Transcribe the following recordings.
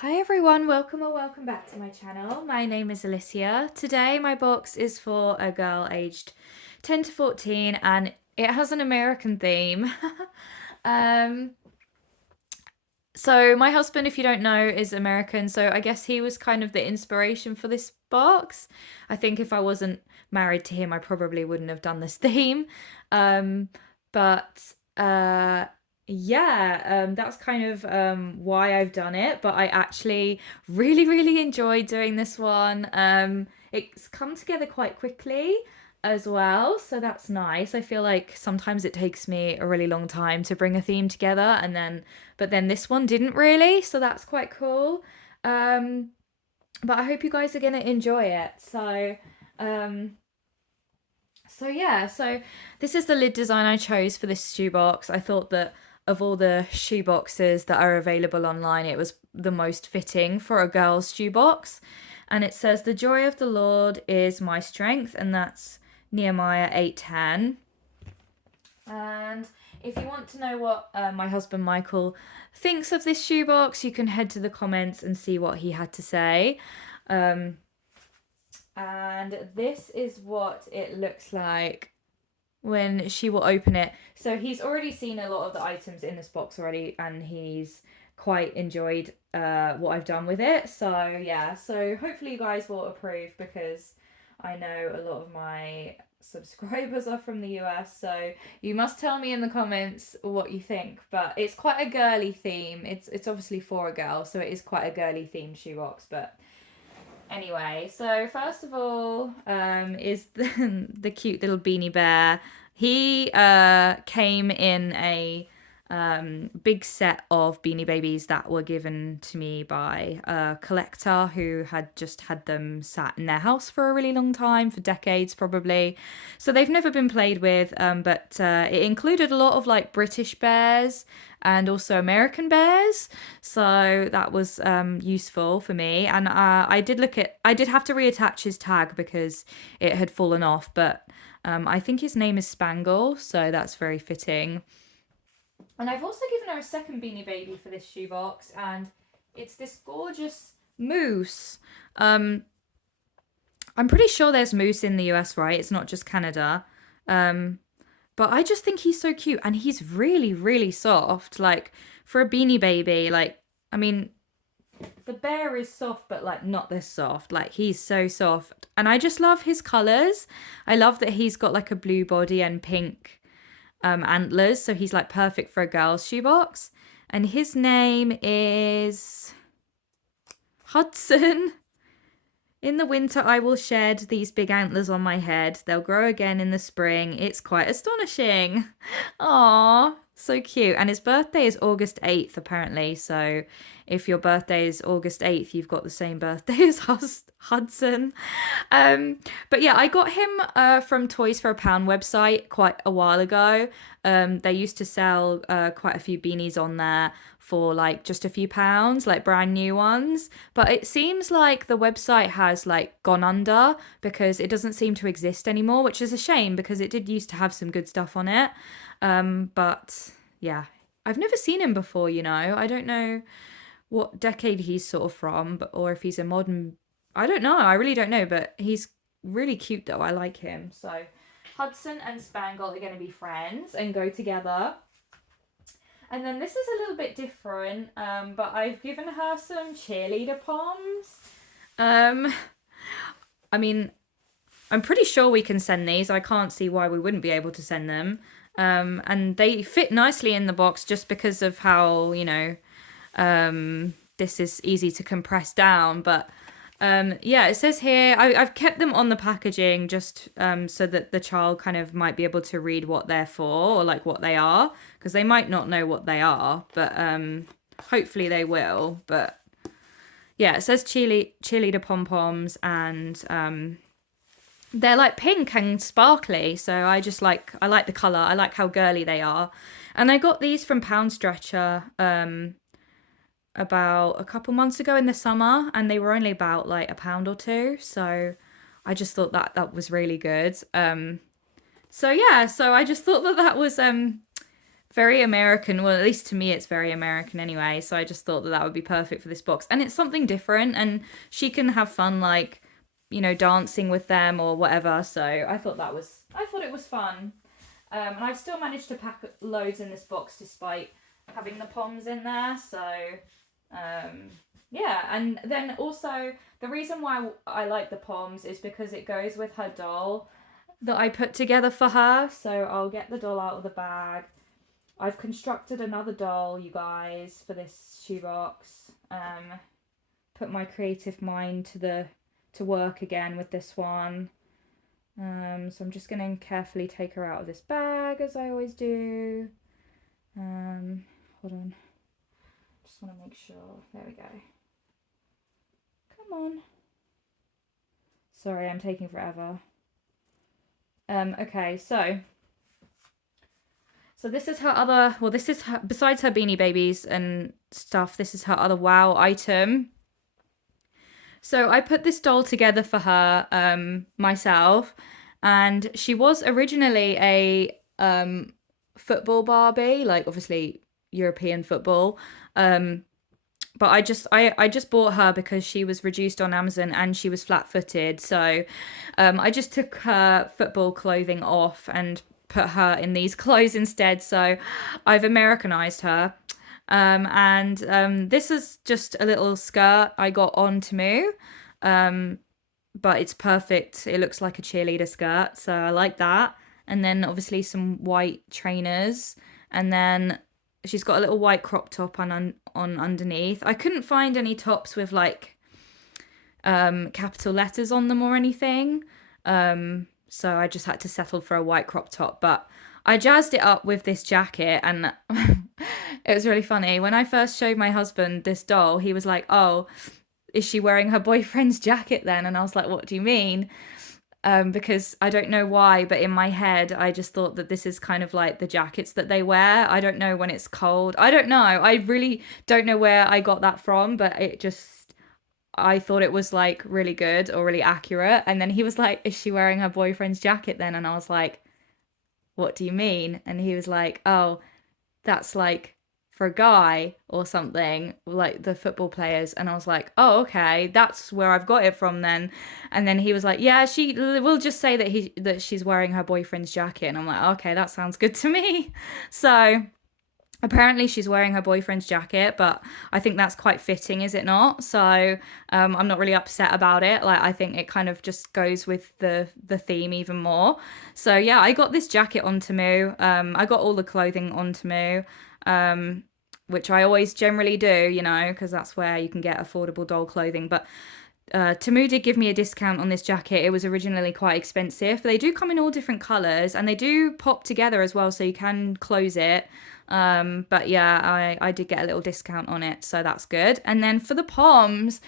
Hi everyone, welcome or welcome back to my channel. My name is Alicia. Today my box is for a girl aged 10 to 14 and it has an American theme. um, so my husband, if you don't know, is American, so I guess he was kind of the inspiration for this box. I think if I wasn't married to him, I probably wouldn't have done this theme. Um, but yeah, that's kind of why I've done it. But I actually really enjoyed doing this one. It's come together quite quickly as well, so that's nice. I feel like sometimes it takes me a really long time to bring a theme together, but then this one didn't really, so that's quite cool. Um, but I hope you guys are gonna enjoy it. Um, so this is the lid design I chose for this shoebox. I thought that of all the shoeboxes that are available online, it was the most fitting for a girl's shoebox. And it says, "The joy of the Lord is my strength," and that's Nehemiah 8:10. And if you want to know what my husband Michael thinks of this shoebox, you can head to the comments and see what he had to say. And this is what it looks like when she will open it. So he's already seen a lot of the items in this box already, and he's quite enjoyed what I've done with it. So yeah, so hopefully you guys will approve, because I know a lot of my subscribers are from the US, so you must tell me in the comments what you think. But it's quite a girly theme. It's obviously for a girl, so it is quite a girly themed shoebox. But anyway, so first of all, is the cute little beanie bear. He came in a big set of Beanie Babies that were given to me by a collector who had just had them sat in their house for a really long time, for decades probably. So they've never been played with, but it included a lot of like British bears and also American bears. So that was useful for me. And I did have to reattach his tag because it had fallen off, but I think his name is Spangle, so that's very fitting. And I've also given her a second Beanie Baby for this shoebox, and it's this gorgeous moose. I'm pretty sure there's moose in the US, right? It's not just Canada. But I just think he's so cute, and he's really soft. Like, for a Beanie Baby, like, I mean, the bear is soft, but like not this soft. Like, he's so soft. And I just love his colors. I love that he's got like a blue body and pink antlers, so he's like perfect for a girl's shoebox. And his name is Hudson. "In the winter I will shed these big antlers on my head. They'll grow again in the spring. It's quite astonishing." Aww, so cute. And his birthday is August 8th, apparently. So if your birthday is August 8th, you've got the same birthday as Hudson. But yeah, I got him from Toys for a Pound website quite a while ago. They used to sell quite a few beanies on there for like just a few pounds, like brand new ones. But it seems like the website has like gone under because it doesn't seem to exist anymore, which is a shame because it did used to have some good stuff on it. But yeah, I've never seen him before, you know. I don't know what decade he's sort of from, or if he's a modern. I don't know. I really don't know, but he's really cute though. I like him. So Hudson and Spangle are going to be friends and go together. And then this is a little bit different, but I've given her some cheerleader poms. I mean, I'm pretty sure we can send these. I can't see why we wouldn't be able to send them. And they fit nicely in the box just because of how, this is easy to compress down. But yeah, it says here, I've kept them on the packaging just so that the child kind of might be able to read what they're for, or like what they are, because they might not know what they are, but hopefully they will. But yeah, it says cheerleader pom-poms, and they're like pink and sparkly, so I like the colour. I like how girly they are. And I got these from Pound Stretcher about a couple months ago in the summer, and they were only about like £1 or £2, so I just thought that was really good. So yeah, so I just thought that was very American. Well, at least to me, it's very American anyway. So I just thought that that would be perfect for this box. And it's something different, and she can have fun, like, dancing with them or whatever. So I thought it was fun. And I've still managed to pack loads in this box despite having the poms in there. So, yeah. And then also, the reason why I like the poms is because it goes with her doll that I put together for her. So I'll get the doll out of the bag. I've constructed another doll, you guys, for this shoebox. Put my creative mind to work again with this one. So I'm just going to carefully take her out of this bag, as I always do. Hold on. Just want to make sure. There we go. Come on. Sorry, I'm taking forever. Okay, so this is her other, well, this is her, besides her Beanie Babies and stuff, this is her other wow item. So I put this doll together for her myself, and she was originally a football Barbie, like obviously European football. But I just bought her because she was reduced on Amazon and she was flat-footed. So I just took her football clothing off and put her in these clothes instead. So I've Americanized her. And this is just a little skirt I got on Temu. But it's perfect. It looks like a cheerleader skirt. So I like that. And then obviously some white trainers. And then she's got a little white crop top on underneath. I couldn't find any tops with like capital letters on them or anything. So I just had to settle for a white crop top. But I jazzed it up with this jacket, and it was really funny. When I first showed my husband this doll, he was like, "Oh, is she wearing her boyfriend's jacket then?" And I was like, "What do you mean?" Because I don't know why, but in my head, I just thought that this is kind of like the jackets that they wear. I don't know when it's cold. I don't know. I really don't know where I got that from, but I thought it was like really good or really accurate. And then he was like, "Is she wearing her boyfriend's jacket then?" And I was like, "What do you mean?" And he was like, "Oh, that's like for a guy or something, like the football players." And I was like, "Oh, okay, that's where I've got it from then." And then he was like, "Yeah, we'll just say that she's wearing her boyfriend's jacket." And I'm like, "Okay, that sounds good to me." So apparently she's wearing her boyfriend's jacket, but I think that's quite fitting, is it not? So I'm not really upset about it. Like, I think it kind of just goes with the theme even more. So yeah, I got this jacket on Temu. I got all the clothing on Temu, which I always generally do, because that's where you can get affordable doll clothing. But Temu did give me a discount on this jacket. It was originally quite expensive. They do come in all different colours, and they do pop together as well, so you can close it. But yeah, I did get a little discount on it, so that's good. And then for the poms,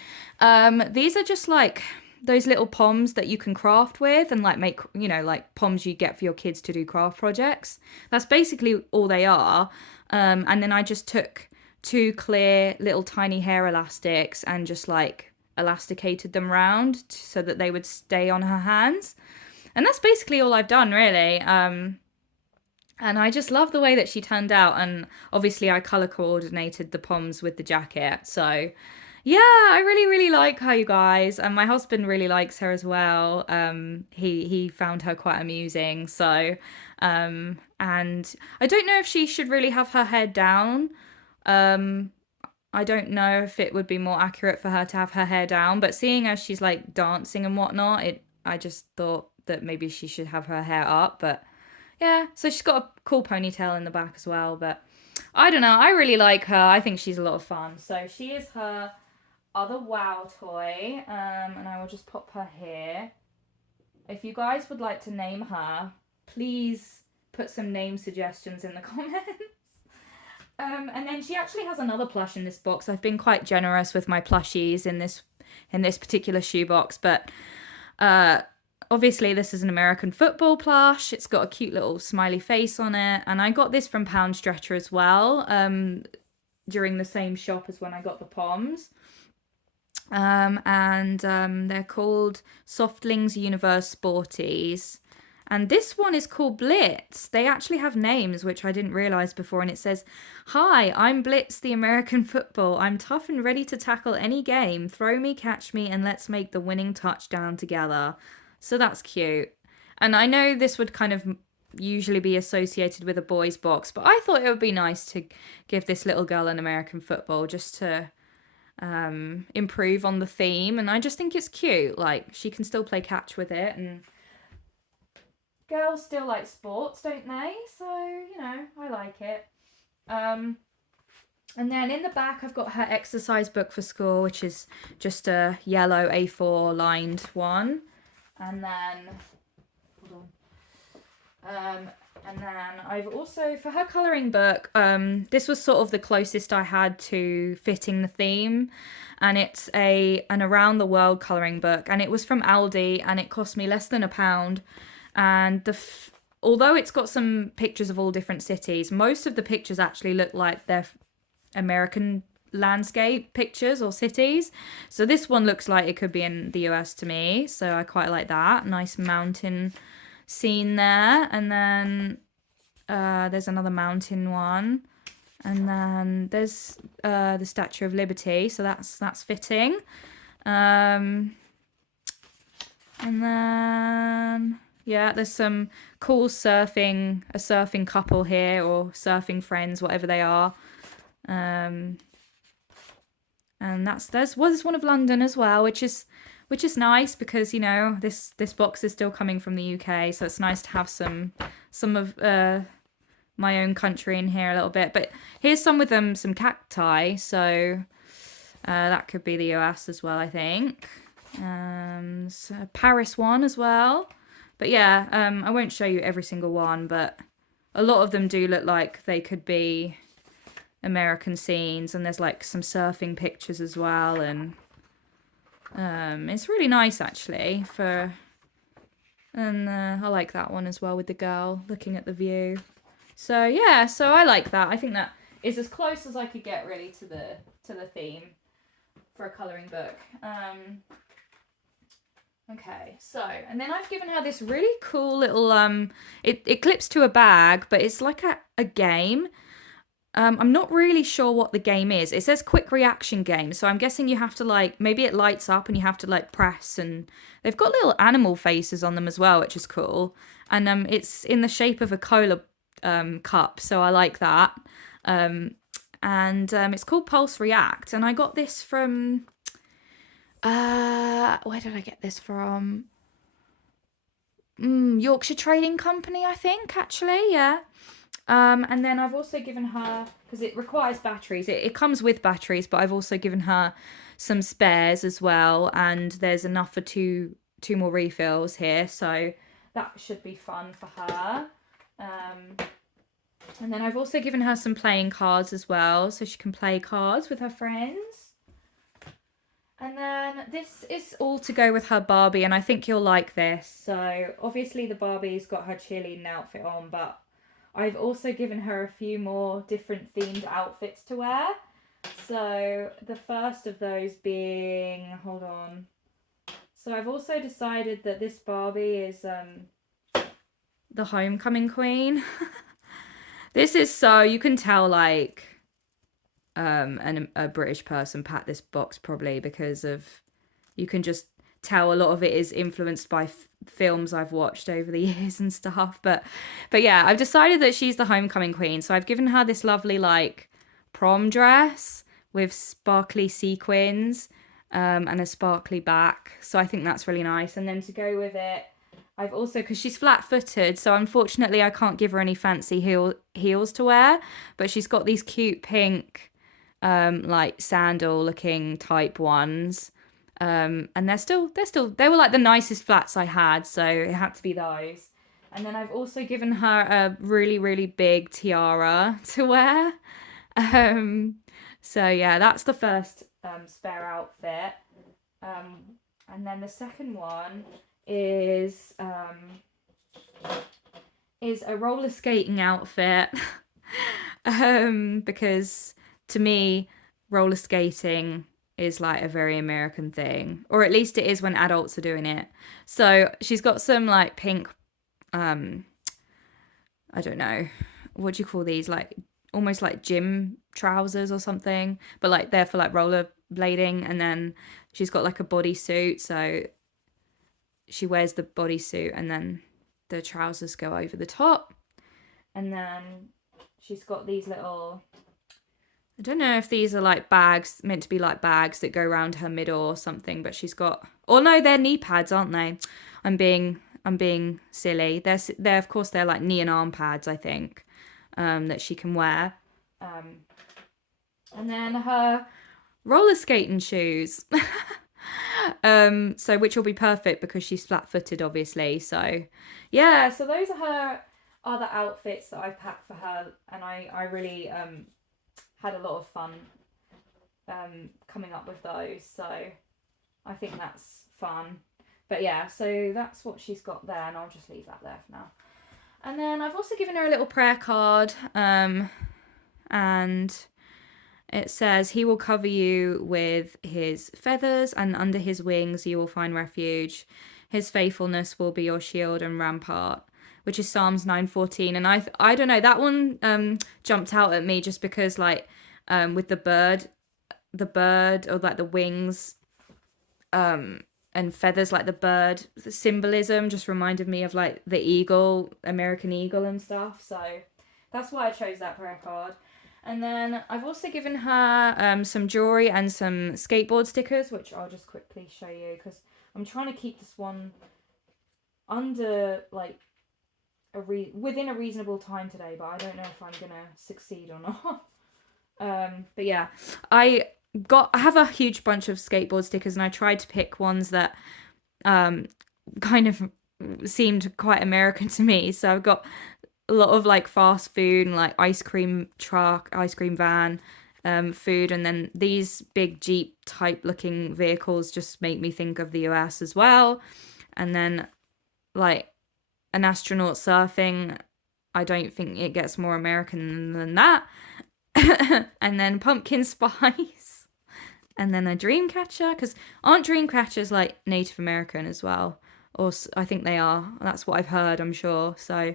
these are just like those little poms that you can craft with and like make, like poms you get for your kids to do craft projects. That's basically all they are. And then I just took 2 clear little tiny hair elastics and just like elasticated them round so that they would stay on her hands. And that's basically all I've done, really. And I just love the way that she turned out. And obviously I colour coordinated the poms with the jacket. So yeah, I really, really like her, you guys. And my husband really likes her as well. He found her quite amusing. So, and I don't know if she should really have her hair down. I don't know if it would be more accurate for her to have her hair down. But seeing as she's like dancing and whatnot, I just thought that maybe she should have her hair up. But yeah, so she's got a cool ponytail in the back as well, but I don't know. I really like her. I think she's a lot of fun. So she is her other wow toy, and I will just pop her here. If you guys would like to name her, please put some name suggestions in the comments. And then she actually has another plush in this box. I've been quite generous with my plushies in this particular shoebox, but obviously, this is an American football plush. It's got a cute little smiley face on it. And I got this from Pound Stretcher as well, during the same shop as when I got the poms. And they're called Softlings Universe Sporties. And this one is called Blitz. They actually have names, which I didn't realize before. And it says, "Hi, I'm Blitz, the American football. I'm tough and ready to tackle any game. Throw me, catch me, and let's make the winning touchdown together." So that's cute. And I know this would kind of usually be associated with a boys box, but I thought it would be nice to give this little girl an American football just to improve on the theme. And I just think it's cute. Like, she can still play catch with it, and girls still like sports, don't they? So, I like it. And then in the back, I've got her exercise book for school, which is just a yellow A4 lined one. And then, hold on. And then I've also, for her colouring book, this was sort of the closest I had to fitting the theme. And it's an around the world colouring book. And it was from Aldi, and it cost me less than £1. And although it's got some pictures of all different cities, most of the pictures actually look like they're American landscape pictures or cities. So this one looks like it could be in the US to me. So I quite like that. Nice mountain scene there. And then there's another mountain one. And then there's the Statue of Liberty. So that's fitting. And then, yeah, there's some cool a surfing couple here, or surfing friends, whatever they are. And there's one of London as well, which is nice because this box is still coming from the UK, so it's nice to have some of my own country in here a little bit. But here's some with some cacti, so that could be the US as well, I think. So Paris one as well. But yeah, I won't show you every single one, but a lot of them do look like they could be American scenes, and there's like some surfing pictures as well, and it's really nice actually and I like that one as well with the girl looking at the view. So yeah, so I like that. I think that is as close as I could get really to the theme for a colouring book. Okay, so, and then I've given her this really cool little, it clips to a bag, but it's like a game. I'm not really sure what the game is. It says quick reaction game, so I'm guessing you have to maybe it lights up and you have to press, and they've got little animal faces on them as well, which is cool. And it's in the shape of a cola cup, so I like that. And it's called Pulse React, and I got this from... where did I get this from? Yorkshire Trading Company, I think, actually, yeah. And then I've also given her, because it requires batteries, it comes with batteries, but I've also given her some spares as well, and there's enough for two more refills here, so that should be fun for her. And then I've also given her some playing cards as well, so she can play cards with her friends. And then this is all to go with her Barbie, and I think you'll like this. So obviously the Barbie's got her cheerleading outfit on, but I've also given her a few more different themed outfits to wear. So the first of those being, hold on. So I've also decided that this Barbie is the homecoming queen. This is so, you can tell a British person packed this box probably because of, you can just tell a lot of it is influenced by films I've watched over the years and stuff. But yeah, I've decided that she's the homecoming queen. So I've given her this lovely prom dress with sparkly sequins and a sparkly back. So I think that's really nice. And then to go with it, I've also, because she's flat-footed, so unfortunately I can't give her any fancy heels to wear, but she's got these cute pink sandal looking type ones, and they were like the nicest flats I had, so it had to be those. And then I've also given her a really, really big tiara to wear. So yeah, that's the first spare outfit. And then the second one is a roller skating outfit. Because to me, roller skating is a very American thing, or at least it is when adults are doing it. So she's got some pink I don't know, what do you call these? Like almost like gym trousers or something, but like they're for like rollerblading. And then she's got like a bodysuit, so she wears the bodysuit and then the trousers go over the top. And then she's got these little, I don't know if these are like bags, meant to be like bags that go around her middle or something, but she's got, oh no, they're knee pads, aren't they? I'm being silly. They're of course they're like knee and arm pads, I think, that she can wear. And then her roller skating shoes. So which will be perfect because she's flat-footed, obviously. So yeah, so those are her other outfits that I packed for her, and I really had a lot of fun coming up with those. So I think that's fun. But yeah, so that's what she's got there, and I'll just leave that there for now. And then I've also given her a little prayer card, and it says, "He will cover you with his feathers, and under his wings you will find refuge. His faithfulness will be your shield and rampart," which is Psalms 9:14. And I don't know, that one jumped out at me just because like with the bird or like the wings and feathers, like the bird, the symbolism just reminded me of like the eagle, American eagle and stuff. So that's why I chose that prayer card. And then I've also given her some jewelry and some skateboard stickers, which I'll just quickly show you because I'm trying to keep this one under like within a reasonable time today, but I don't know if I'm gonna succeed or not. But yeah, I have a huge bunch of skateboard stickers, and I tried to pick ones that kind of seemed quite American to me. So I've got a lot of like fast food and like ice cream truck, ice cream van, food, and then these big Jeep type looking vehicles just make me think of the US as well. And then like an astronaut surfing, I don't think it gets more American than that. And then pumpkin spice, and then a dream catcher, because aren't dream catchers like Native American as well? Or I think they are. That's what I've heard, I'm sure. So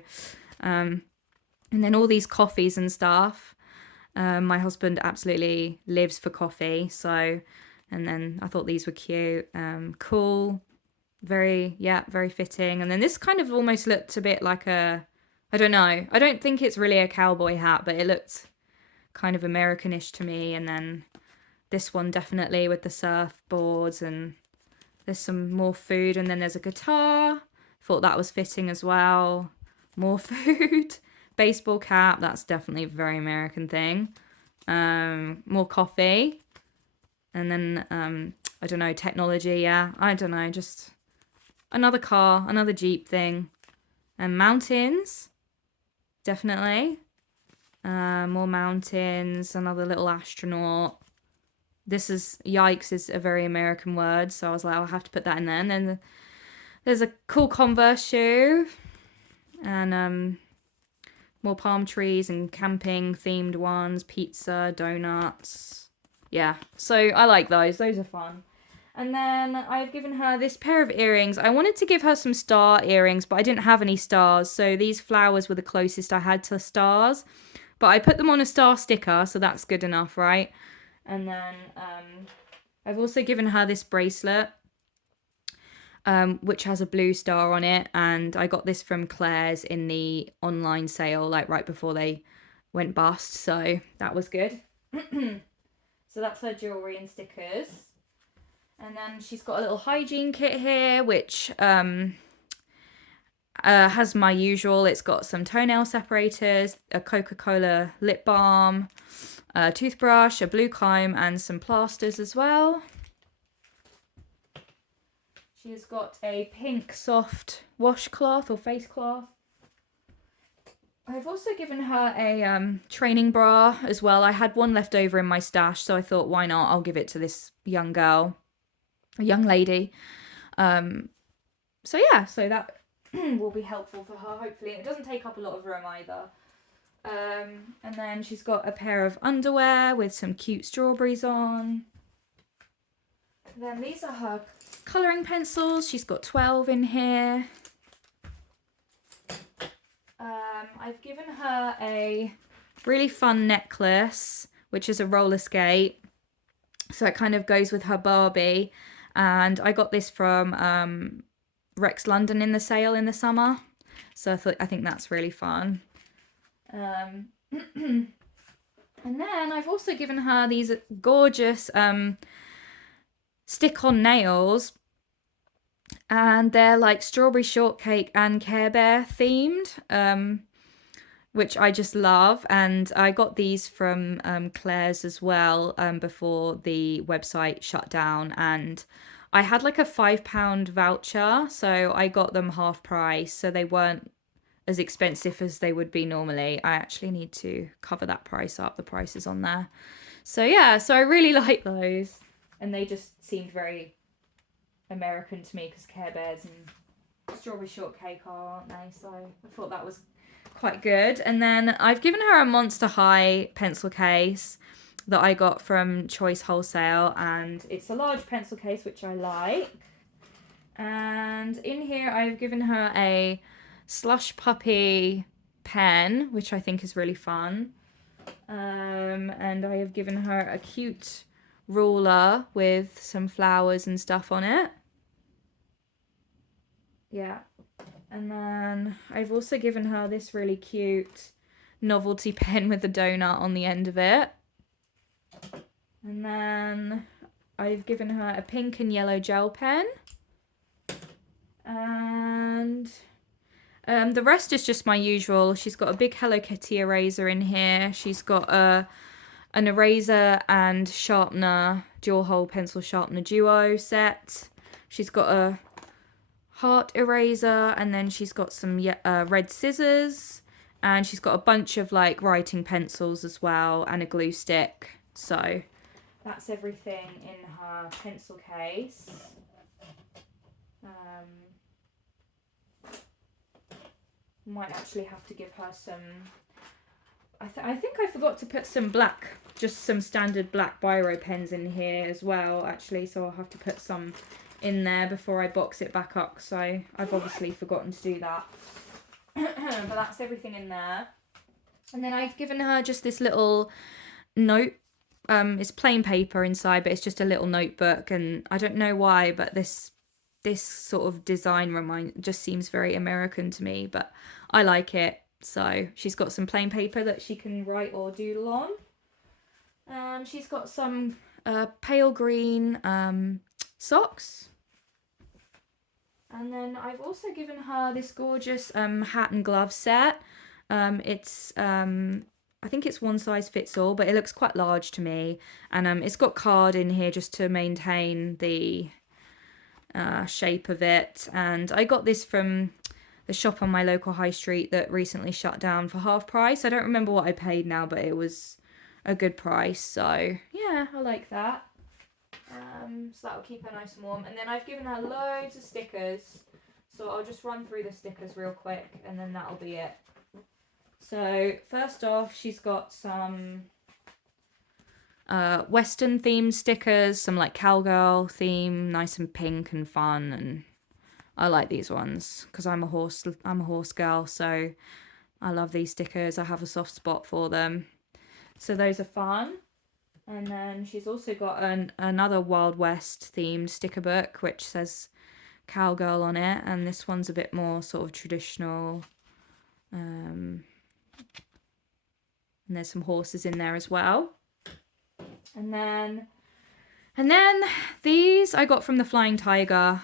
and then all these coffees and stuff. My husband absolutely lives for coffee. So, and then I thought these were cute, cool, very fitting. And then this kind of almost looked a bit like I don't know. I don't think it's really a cowboy hat, but it looked kind of Americanish to me. And then this one definitely with the surfboards, and there's some more food, and then there's a guitar. Thought that was fitting as well. More food, baseball cap, that's definitely a very American thing. More coffee, and then I don't know, technology, yeah, I don't know, just another car, another Jeep thing, and mountains, definitely. More mountains, another little astronaut. This is, yikes is a very American word, so I was like, I'll have to put that in there. And then there's a cool Converse shoe, and more palm trees and camping themed ones, pizza, donuts. Yeah, so I like those are fun. And then I've given her this pair of earrings. I wanted to give her some star earrings, but I didn't have any stars, so these flowers were the closest I had to stars. But I put them on a star sticker, so that's good enough, right? And then I've also given her this bracelet, which has a blue star on it, and I got this from Claire's in the online sale, like right before they went bust, so that was good. So that's her jewellery and stickers. And then she's got a little hygiene kit here, which has my usual. It's got some toenail separators, a Coca-Cola lip balm, a toothbrush, a blue comb, and some plasters as well. She's got a pink soft washcloth or face cloth. I've also given her a training bra as well. I had one left over in my stash, so I thought, why not? I'll give it to this young girl, a young lady. So yeah, so that will be helpful for her, hopefully. It doesn't take up a lot of room either. And then she's got a pair of underwear with some cute strawberries on. Then these are her colouring pencils. She's got 12 in here. I've given her a really fun necklace, which is a roller skate. So it kind of goes with her Barbie. And I got this from Rex London in the sale in the summer. So I think that's really fun. And then I've also given her these gorgeous stick-on nails. And they're like strawberry shortcake and Care Bear themed, which I just love. And I got these from Claire's as well before the website shut down. And I had like a £5 voucher, so I got them half price. So they weren't as expensive as they would be normally. I actually need to cover that price up. The price is on there. So yeah, so I really like those. And they just seemed very American to me because Care Bears and strawberry shortcake are, aren't they? So I thought that was quite good. And then I've given her a Monster High pencil case that I got from Choice Wholesale, and it's a large pencil case which I like. And in here I've given her a Slush Puppy pen, which I think is really fun. And I have given her a cute ruler with some flowers and stuff on it. Yeah. And then I've also given her this really cute novelty pen with a donut on the end of it. And then I've given her a pink and yellow gel pen. And the rest is just my usual. She's got a big Hello Kitty eraser in here. She's got an eraser and sharpener, dual hole pencil sharpener duo set. She's got a heart eraser, and then she's got some red scissors, and she's got a bunch of like writing pencils as well, and a glue stick. So that's everything in her pencil case. Might actually have to give her some. I think I forgot to put some black, just some standard black biro pens in here as well, actually. So I'll have to put some in there before I box it back up. So I've obviously forgotten to do that. But that's everything in there. And then I've given her just this little note. It's plain paper inside, but it's just a little notebook. And I don't know why, but this sort of design just seems very American to me, but I like it. So she's got some plain paper that she can write or doodle on. She's got some pale green socks. And then I've also given her this gorgeous hat and glove set. It's I think it's one size fits all, but it looks quite large to me. And it's got card in here just to maintain the shape of it. And I got this from the shop on my local high street that recently shut down for half price. I don't remember what I paid now, but it was a good price. So yeah, I like that. So that'll keep her nice and warm. And then I've given her loads of stickers. So I'll just run through the stickers real quick, and then that'll be it. So first off, she's got some Western themed stickers, some like cowgirl theme, nice and pink and fun, and I like these ones because I'm a horse girl, so I love these stickers. I have a soft spot for them. So those are fun. And then she's also got another Wild West themed sticker book which says cowgirl on it, and this one's a bit more sort of traditional. And there's some horses in there as well. And then these I got from the Flying Tiger.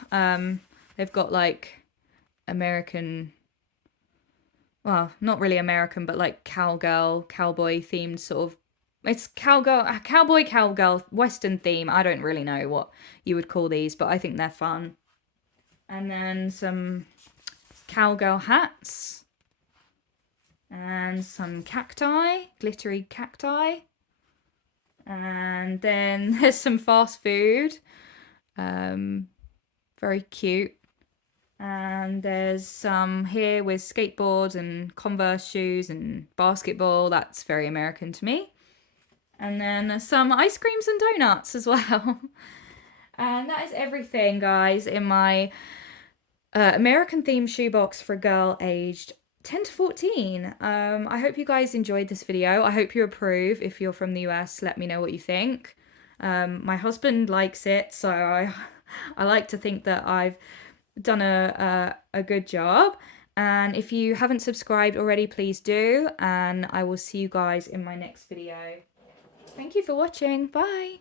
They've got like American, well, not really American, but like cowboy themed sort of. It's cowgirl, Western theme. I don't really know what you would call these, but I think they're fun. And then some cowgirl hats. And some cacti, glittery cacti. And then there's some fast food. Very cute. And there's some here with skateboards and Converse shoes and basketball. That's very American to me. And then some ice creams and donuts as well. And that is everything, guys, in my American themed shoebox for a girl aged 10 to 14. I hope you guys enjoyed this video. I hope you approve. If you're from the US, let me know what you think. My husband likes it, so I like to think that I've done a good job. And if you haven't subscribed already, please do. And I will see you guys in my next video. Thank you for watching. Bye.